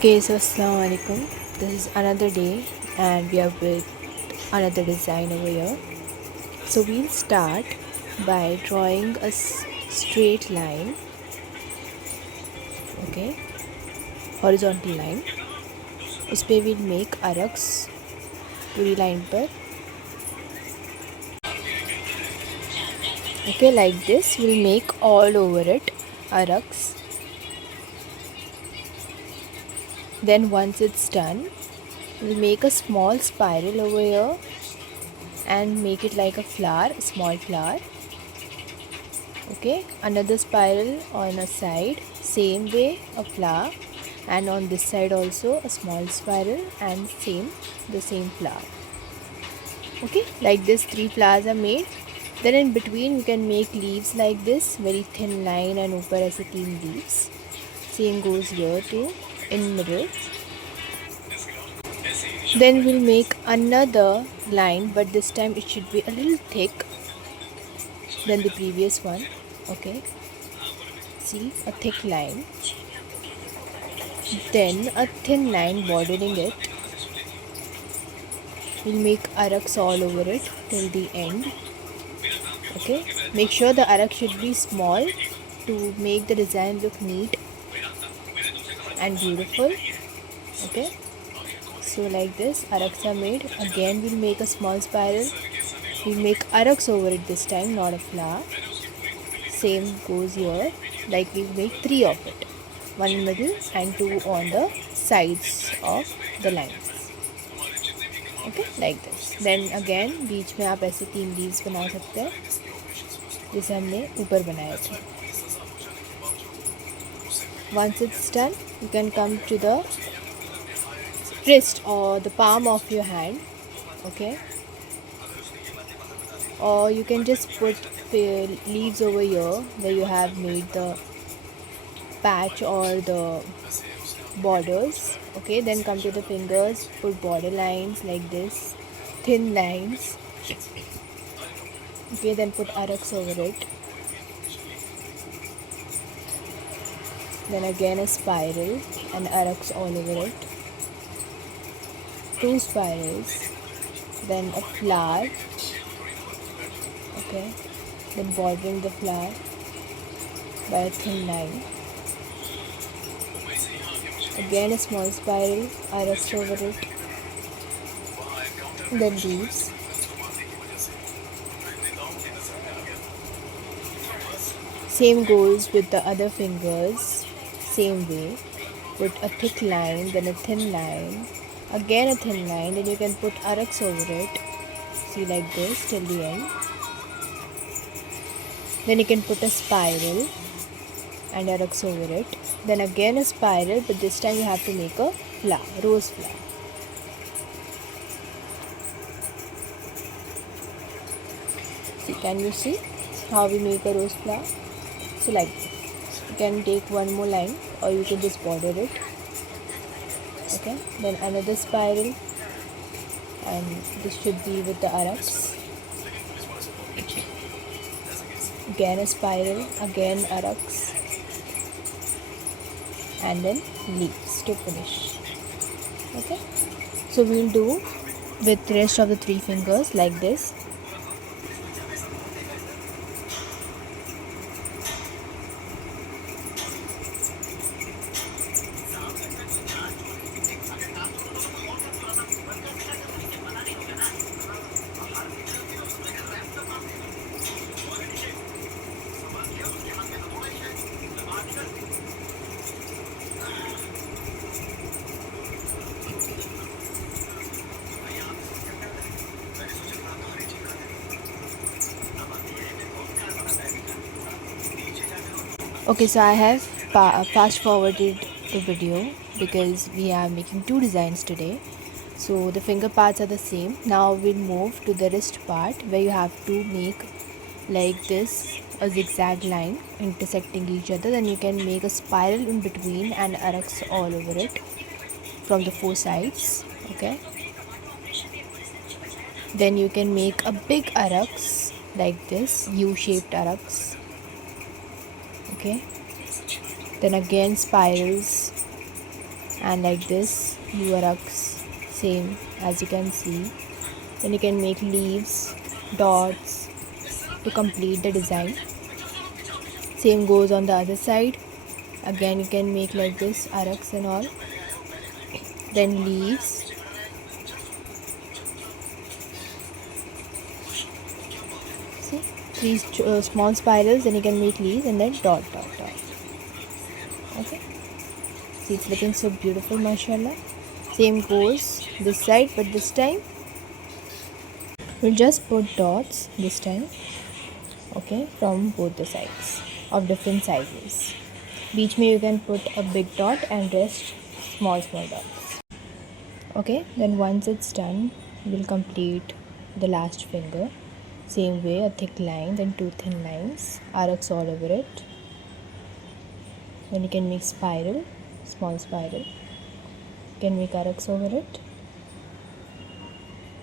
Okay, so Assalamu alaikum. This is another day and we are with another design over here. So we'll start by drawing a straight line, okay, horizontal line. उस पे we'll make arcs पूरी line पर, okay, like this. We'll make all over it arcs. Then once it's done, we'll make a small spiral over here and make it like a flower, a small flower. Okay, another spiral on a side, same way a flower, and on this side also a small spiral and the same flower. Okay, like this 3 flowers are made. Then in between you can make leaves like this, very thin line, and ऊपर ऐसे 3 leaves. Same goes here too, in middle. Then we'll make another line, but this time it should be a little thick than the previous one. Okay, see, a thick line, then a thin line bordering it. We'll make arcs all over it till the end. Okay, make sure the arc should be small to make the design look neat and beautiful. Okay, so like this arcs are made. Again we'll make a small spiral. We'll make arcs over it this time, not a flower. Same goes here, like we'll make 3 of it, 1 in middle and 2 on the sides of the lines. Okay, like this. Then again बीच में आप ऐसे 3 leaves बना सकते हैं जैसे हमने ऊपर बनाया था. Once it's done, you can come to the wrist or the palm of your hand. Okay, or you can just put leaves over here where you have made the patch or the borders. Okay, then come to the fingers, put border lines like this, thin lines. Okay, then put arcs over it. Then again a spiral and arcs all over it. 2 spirals, then a flower. Okay, then bordering the flower by a thin line. Again a small spiral, arcs over it. Then leaves. Same goes with the other fingers. Same way, put a thick line, then a thin line, again a thin line, then you can put arcs over it. See, like this till the end. Then you can put a spiral and arcs over it. Then again a spiral, but this time you have to make a flower, rose flower. See, can you see how we make a rose flower? So like this. You can take one more line or you can just border it. Okay, then another spiral, and this should be with the arcs. Again a spiral, again arcs, and then leaves to finish. Okay, so we'll do with the rest of the 3 fingers like this. Okay, so I have fast forwarded the video because we are making 2 designs today. So the finger parts are the same. Now we'll move to the wrist part where you have to make like this a zigzag line intersecting each other. Then you can make a spiral in between and arcs all over it from the 4 sides. Okay, then you can make a big arcs like this, U-shaped arcs. Okay, then again spirals and like this URX, same as you can see. Then you can make leaves, dots to complete the design. Same goes on the other side. Again you can make like this arcs and all, then leaves, see, three small spirals, then you can make leaves and then dot dot dot. Okay, see, it's looking so beautiful, mashallah. Same goes this side, but this time we'll just put dots this time. Okay, from both the sides of different sizes. Beach में you can put a big dot and rest small dots. Okay, then once it's done, we'll complete the last finger. Same way, a thick line, then two thin lines, arcs all over it. Then you can make spiral, small spiral. You can make arcs over it.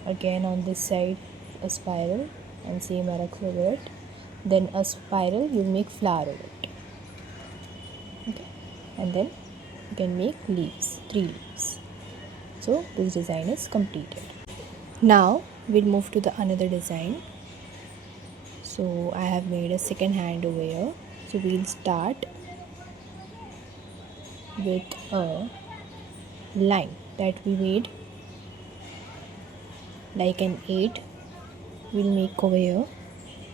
Again on this side, a spiral and same arcs over it. Then a spiral, you'll make flower over it. Okay, and then you can make leaves, 3 leaves. So this design is completed. Now we'll move to the another design. So I have made a second hand over here. So we'll start with a line that we made like an 8. We'll make over here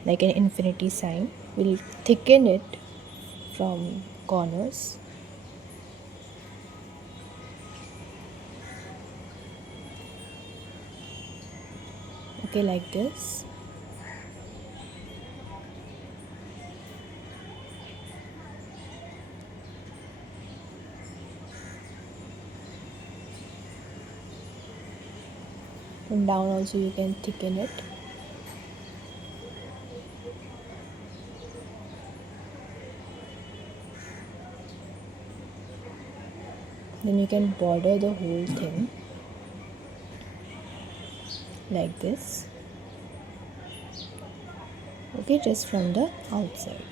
like an infinity sign. We'll thicken it from corners. Okay, like this. And down also you can thicken it. Then you can border the whole thing like this. Okay, just from the outside.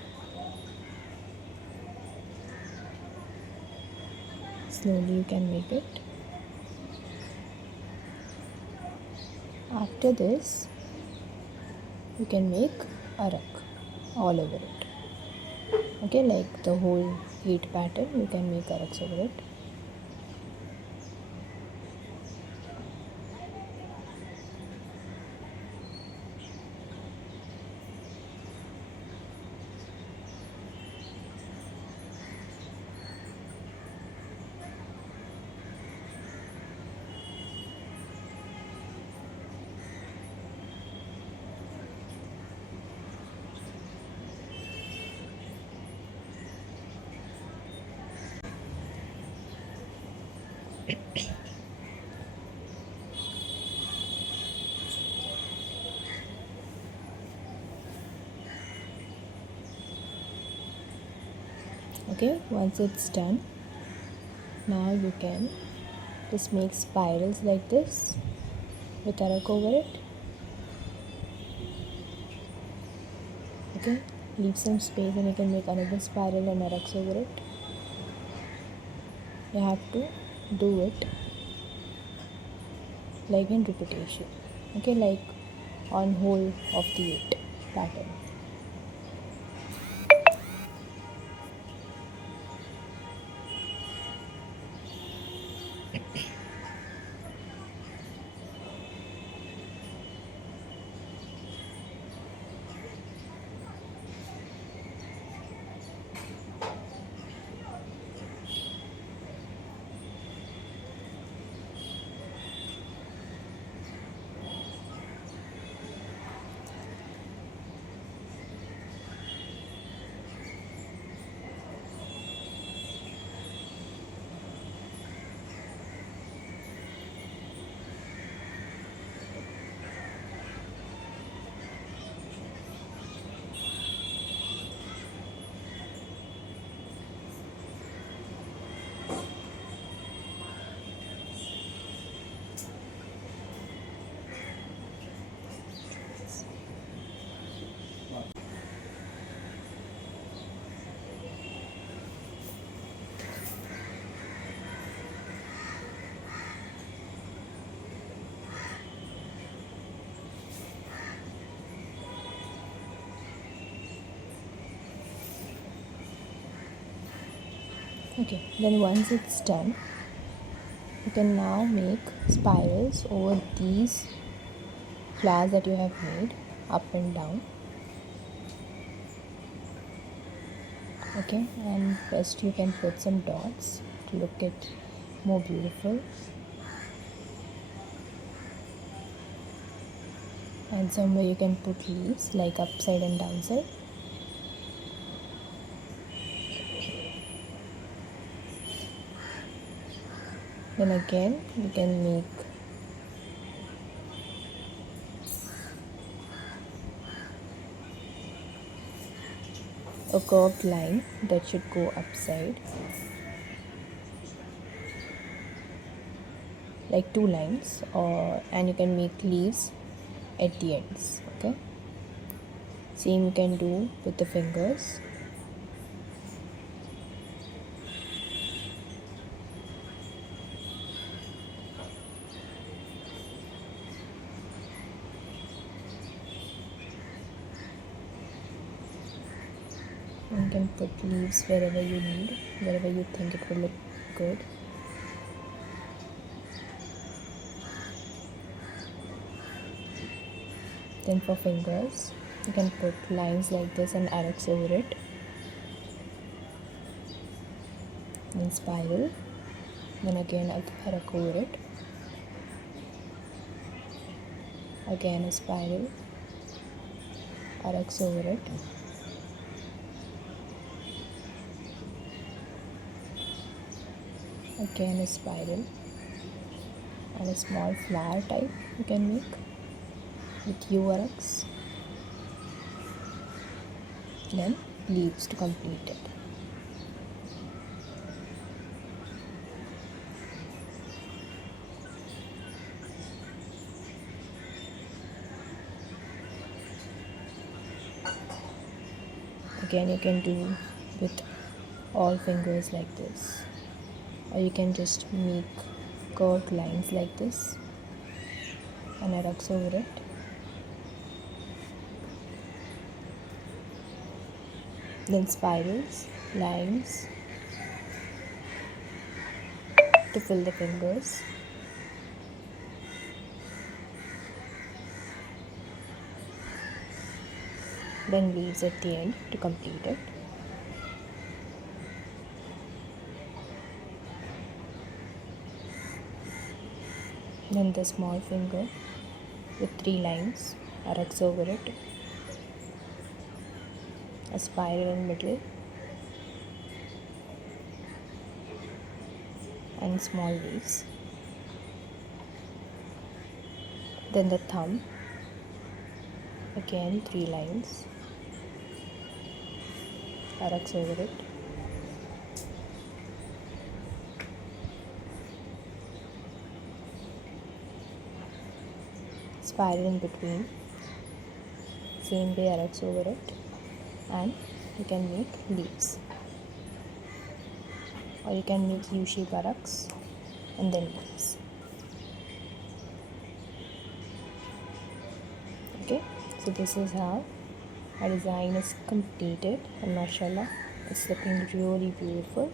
Slowly you can make it. After this, you can make arak all over it. Okay, like the whole 8 pattern, you can make araks over it. Okay, once it's done, now you can just make spirals like this with arak over it. Okay, leave some space and you can make another spiral and araks over it. You have to do it like in repetition. Okay, like on whole of the 8 pattern. Okay, then once it's done, you can now make spirals over these flowers that you have made, up and down. Okay, and first you can put some dots to look it more beautiful, and somewhere you can put leaves like upside and downside. Then again you can make a curved line that should go upside, like two lines, or and you can make leaves at the ends. Okay, same you can do with the fingers. And you can put leaves wherever you need, wherever you think it will look good. Then for fingers, you can put lines like this and arcs over it. Then spiral, then again a arc over it. Again a spiral, arcs over it. Again a spiral, and a small flower type you can make with U arcs. Then leaves to complete it. Again you can do with all fingers like this, or you can just make curved lines like this and arcs over it. Then spirals, lines to fill the fingers. Then leaves at the end to complete it. Then the small finger with three lines, arcs over it, a spiral in middle, and small leaves. Then the thumb, again three lines, arcs over it, spiral in between, same way arcs over it, and you can make leaves, or you can make U-shape arcs and then leaves. Okay, so this is how our design is completed, and mashallah, it's looking really beautiful.